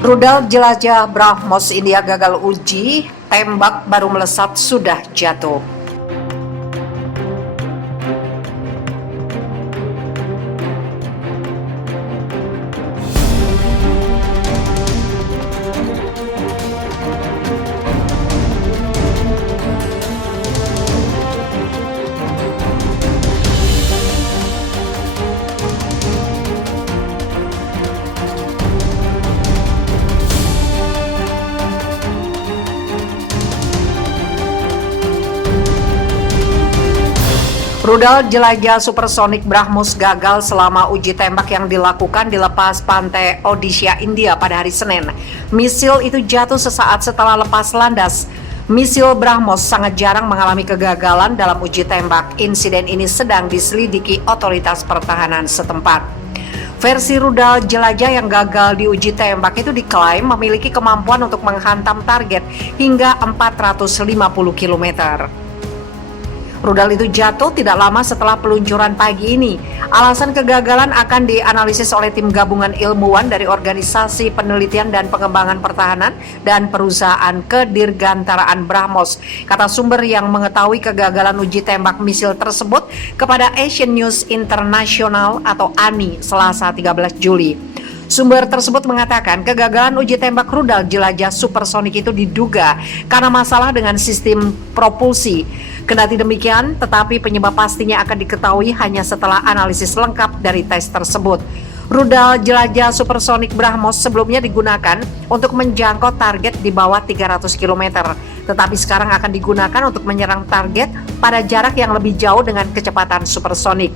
Rudal jelajah BrahMos India gagal uji, tembak baru melesat sudah jatuh. Rudal jelajah supersonik BrahMos gagal selama uji tembak yang dilakukan di lepas pantai Odisha, India pada hari Senin. Misil itu jatuh sesaat setelah lepas landas. Misil BrahMos sangat jarang mengalami kegagalan dalam uji tembak. Insiden ini sedang diselidiki otoritas pertahanan setempat. Versi rudal jelajah yang gagal di uji tembak itu diklaim memiliki kemampuan untuk menghantam target hingga 450 km. Rudal itu jatuh tidak lama setelah peluncuran pagi ini. Alasan kegagalan akan dianalisis oleh tim gabungan ilmuwan dari Organisasi Penelitian dan Pengembangan Pertahanan dan Perusahaan Kedirgantaraan BrahMos, kata sumber yang mengetahui kegagalan uji tembak misil tersebut kepada Asian News International atau ANI Selasa 13 Juli. Sumber tersebut mengatakan kegagalan uji tembak rudal jelajah supersonik itu diduga karena masalah dengan sistem propulsi. Kendati demikian, tetapi penyebab pastinya akan diketahui hanya setelah analisis lengkap dari tes tersebut. Rudal jelajah supersonik BrahMos sebelumnya digunakan untuk menjangkau target di bawah 300 km, tetapi sekarang akan digunakan untuk menyerang target pada jarak yang lebih jauh dengan kecepatan supersonik.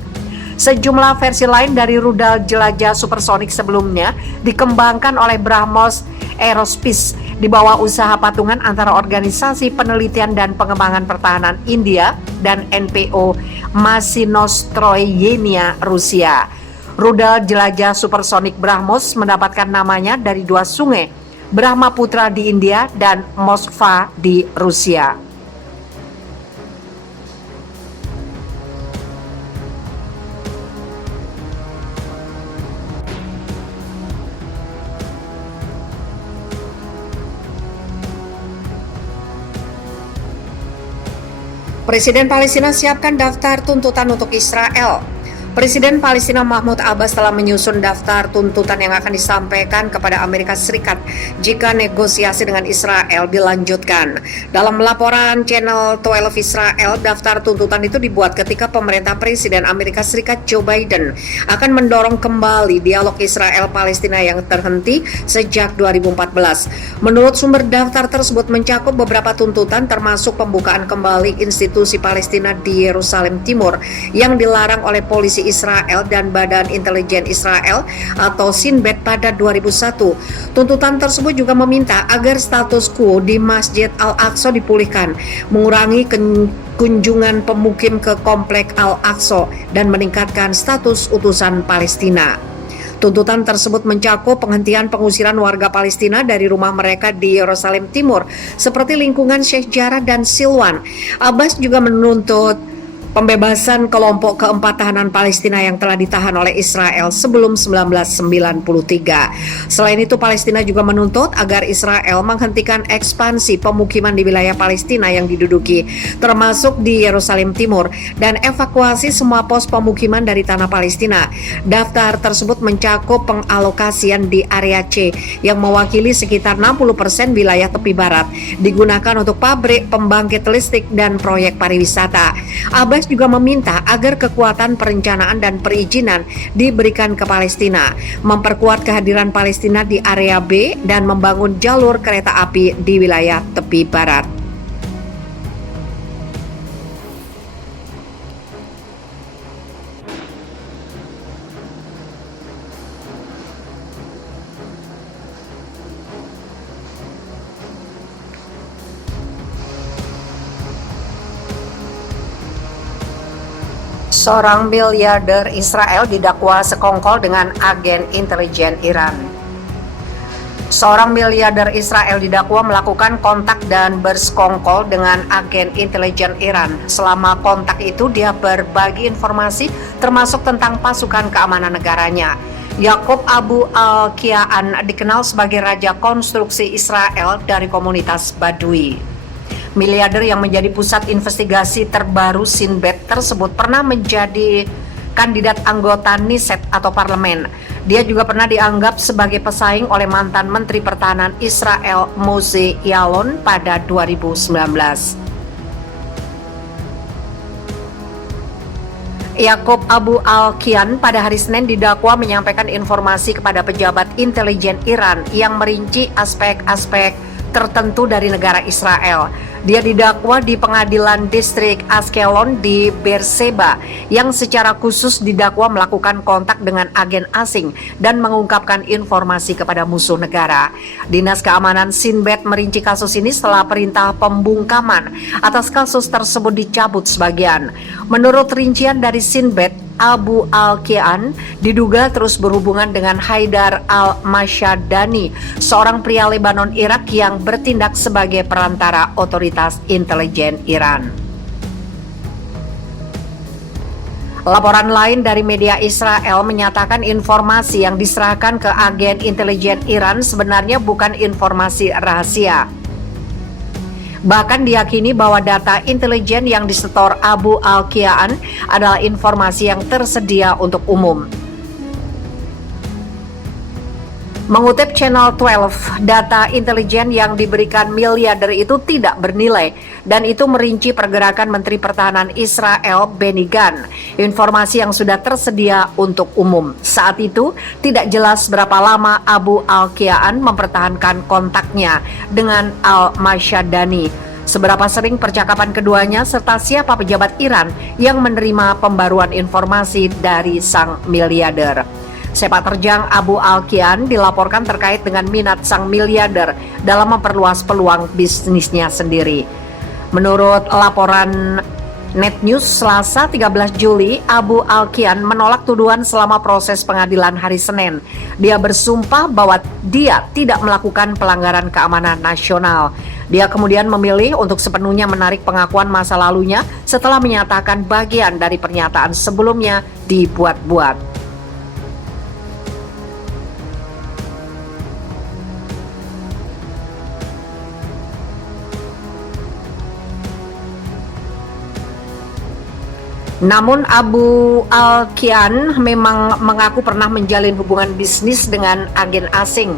Sejumlah versi lain dari rudal jelajah supersonik sebelumnya dikembangkan oleh BrahMos Aerospace di bawah usaha patungan antara Organisasi Penelitian dan Pengembangan Pertahanan India dan NPO Mashinostroyenia Rusia. Rudal jelajah supersonik BrahMos mendapatkan namanya dari dua sungai, Brahmaputra di India dan Moskva di Rusia. Presiden Palestina siapkan daftar tuntutan untuk Israel. Presiden Palestina Mahmud Abbas telah menyusun daftar tuntutan yang akan disampaikan kepada Amerika Serikat jika negosiasi dengan Israel dilanjutkan. Dalam laporan Channel 12 Israel, daftar tuntutan itu dibuat ketika pemerintah Presiden Amerika Serikat Joe Biden akan mendorong kembali dialog Israel-Palestina yang terhenti sejak 2014. Menurut sumber, daftar tersebut mencakup beberapa tuntutan termasuk pembukaan kembali institusi Palestina di Yerusalem Timur yang dilarang oleh polisi Israel dan Badan Intelijen Israel atau Shin Bet pada 2001. Tuntutan tersebut juga meminta agar status quo di Masjid Al-Aqsa dipulihkan, mengurangi kunjungan pemukim ke Komplek Al-Aqsa dan meningkatkan status utusan Palestina. Tuntutan tersebut mencakup penghentian pengusiran warga Palestina dari rumah mereka di Yerusalem Timur seperti lingkungan Sheikh Jarrah dan Silwan. Abbas juga menuntut pembebasan kelompok keempat tahanan Palestina yang telah ditahan oleh Israel sebelum 1993. Selain itu, Palestina juga menuntut agar Israel menghentikan ekspansi pemukiman di wilayah Palestina yang diduduki, termasuk di Yerusalem Timur, dan evakuasi semua pos pemukiman dari tanah Palestina. Daftar tersebut mencakup pengalokasian di area C yang mewakili sekitar 60% wilayah tepi barat, digunakan untuk pabrik, pembangkit listrik, dan proyek pariwisata. Abbas juga meminta agar kekuatan perencanaan dan perizinan diberikan ke Palestina, memperkuat kehadiran Palestina di area B, dan membangun jalur kereta api di wilayah tepi barat. Seorang miliarder Israel didakwa sekongkol dengan agen intelijen Iran. Seorang miliarder Israel didakwa melakukan kontak dan bersekongkol dengan agen intelijen Iran. Selama kontak itu dia berbagi informasi termasuk tentang pasukan keamanan negaranya. Yakub Abu Al-Kiaan dikenal sebagai raja konstruksi Israel dari komunitas Badui. Miliarder yang menjadi pusat investigasi terbaru Sinbad tersebut pernah menjadi kandidat anggota Knesset atau parlemen. Dia juga pernah dianggap sebagai pesaing oleh mantan Menteri Pertahanan Israel Moshe Yaalon pada 2019. Yakub Abu Al-Kiaan pada hari Senin didakwa menyampaikan informasi kepada pejabat intelijen Iran yang merinci aspek-aspek tertentu dari negara Israel. Dia didakwa di pengadilan distrik Ashkelon di Beersheba yang secara khusus didakwa melakukan kontak dengan agen asing dan mengungkapkan informasi kepada musuh negara. Dinas Keamanan Sinbad merinci kasus ini setelah perintah pembungkaman atas kasus tersebut dicabut sebagian. Menurut rincian dari Sinbad, Abu Al-Kiaan diduga terus berhubungan dengan Haidar Al-Mashadani, seorang pria Lebanon Irak yang bertindak sebagai perantara otoritas intelijen Iran. Laporan lain dari media Israel menyatakan informasi yang diserahkan ke agen intelijen Iran sebenarnya bukan informasi rahasia. Bahkan diyakini bahwa data intelijen yang disetor Abu Al-Kiaan adalah informasi yang tersedia untuk umum. Mengutip Channel 12, data intelijen yang diberikan miliarder itu tidak bernilai dan itu merinci pergerakan Menteri Pertahanan Israel Benny Gantz, informasi yang sudah tersedia untuk umum. Saat itu tidak jelas berapa lama Abu Al-Kiaan mempertahankan kontaknya dengan Al-Mashadani, seberapa sering percakapan keduanya serta siapa pejabat Iran yang menerima pembaruan informasi dari sang miliarder. Sepak terjang Abu Al-Kiaan dilaporkan terkait dengan minat sang miliarder dalam memperluas peluang bisnisnya sendiri. Menurut laporan Net News Selasa 13 Juli, Abu Al-Kiaan menolak tuduhan selama proses pengadilan hari Senin. Dia bersumpah bahwa dia tidak melakukan pelanggaran keamanan nasional. Dia kemudian memilih untuk sepenuhnya menarik pengakuan masa lalunya setelah menyatakan bagian dari pernyataan sebelumnya dibuat-buat. Namun Abu Al-Kiaan memang mengaku pernah menjalin hubungan bisnis dengan agen asing.